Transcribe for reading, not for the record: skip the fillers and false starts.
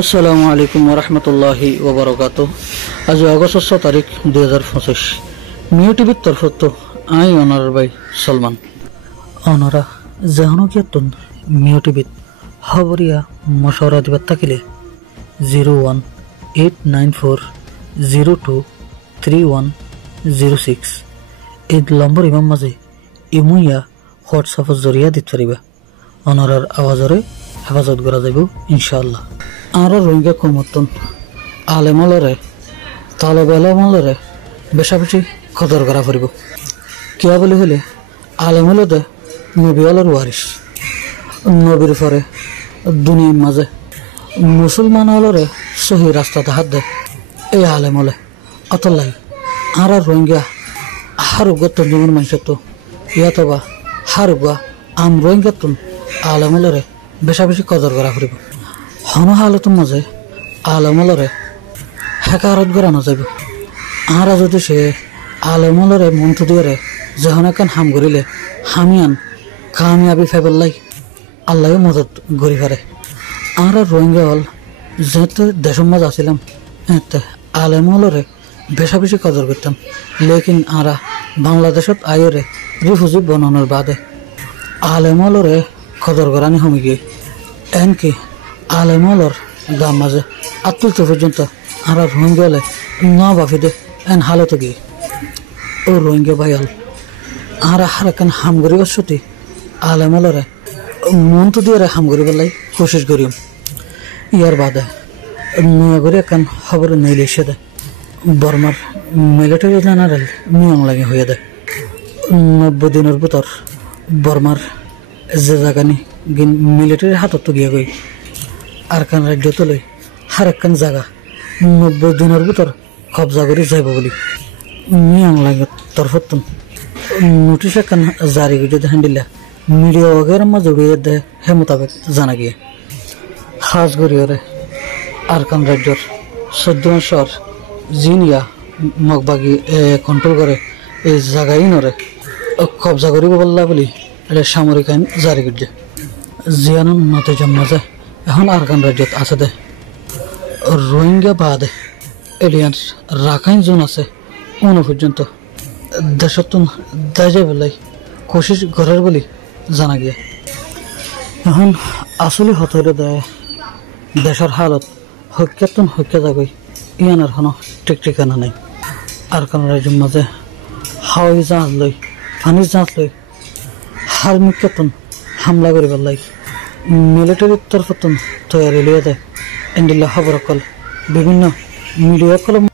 আসসালামু আলাইকুম ওরহমতুল্লাহি ওবরাকাতুহ। আজ আগস্ট 6 তারিখ 2025 মিউ টিভির তরফত আই অনার ভাই সলমান অনারা জাহনকিয়াতুন মিউ টিভিত খবরিয়া মশওয়ারা দিবার থাকিলে 01894023106 এই নম্বর ইমাম মাঝে ইমুইয়া হোয়াটসঅ্যাপের জরিয়া দিতে পারিবা। অনারার আওয়াজরে হেফাজত করা যাইব ইনশাআল্লাহ। আর রোহিঙ্গা কমতন আলেমলরে তালেব আলেমলরে বেশা বেশি কদর করা ফুরিব। কিয়া বলি হলে আলেমলদে নবী আলর ওয়ারিস, নবীর পরে দুনিয়ার মাঝে মুসলমান হলরে সহি রাস্তাতে হাত দেয় এই আলেমলে অতলাই। আর রোহিঙ্গা হারুগত জীবন মানুষ তো ইয়াতবা হারুগা আম রোহিঙ্গাতুন আলেমলরে বেশা বেশি কদর করা ফুরিব। হন হালতের মাঝে আলেমলরে হেকারত গড়ানো যাব। আরা যদি সে আলেমলরে মন্ত্র দিয়ে যখন এখন হাম করিলে হামিয়ান কামিয়াবি ফেবল্লাই আল্লাহ মদত গড়ি পারে। আর রোহিঙ্গা হল যেহেতু দেশের মাঝে আসিলাম এতে আলেমলরে বেশা বেশি কদর করতাম, লেকিন আরা বাংলাদেশত আয়রে রিফিউজি বনানোর বাদে আলেমলরে কদর করানি হমি গিয়ে এনকি আলেমলর গাম মাঝে আত্মীয় পর্যন্ত আর রোহিঙ্গা হলে ন বাফিদে এন হালতে গিয়ে ও রোহিঙ্গা ভাইয়াল আর হারাকান হাম করিবার সতী আলেমলরে মন তো দিয়ে হাম করিবার লাই কোশিশ করিম। ইয়ার বাদে নয়া করে একান খবর নইলে এসে দেয় বর্মার মিলিটারি জেনারেল নিয়ম লাগে হয়ে দেয় 90 দিনের ভিতর বর্মার যে জায়গানি মিলিটারির হাতত গিয়া গই আর কান রাজ্য তোলে হার একখান জায়গা 90 দিনের ভিতর কবজা করে যাইব বলি নিয়ম লাগে তরফত নোটিশ একখান জারি করে দেখেন দিলা মিডিয়া ওগের মাঝে উড়িয়ে দেয় হে মোতাবেক জানা গিয়ে খাস গরিয়রে আরকান রাজ্যর 14 মাসর জিনিয়া মগবাগি কন্ট্রোল করে এই জায়গায় নরে কবজা করিব বললা বলি এটা সামরিক আইন জারি করছে। জিয়ানুন নতিজার মাঝে এখন আরকান রাজ্যত আছে দে রোহিঙ্গা বাদে এলিয়ান্স রাখাইন জোন আছে উনো পর্যন্ত দেশতন দেয় বেলাই কোশিশ করার বলি জানা গিয়ে। এখন আসলে হতরে দেয় দেশের হালত হক্যাতন হক্যা যাগই ইয়ানার কোনো ঠিক ঠিকানা নেই। আরকান রাজ্যের মাঝে হাওয়াই জাহাজ লই পানির জাহাজ লই হার মুখ্যতন হামলা করিবার লাই মিলিটারির তরফতন তৈরি লিয়ে দেয় এন্ডিল্লা খবর অকল বিভিন্ন মিডিয়া কলম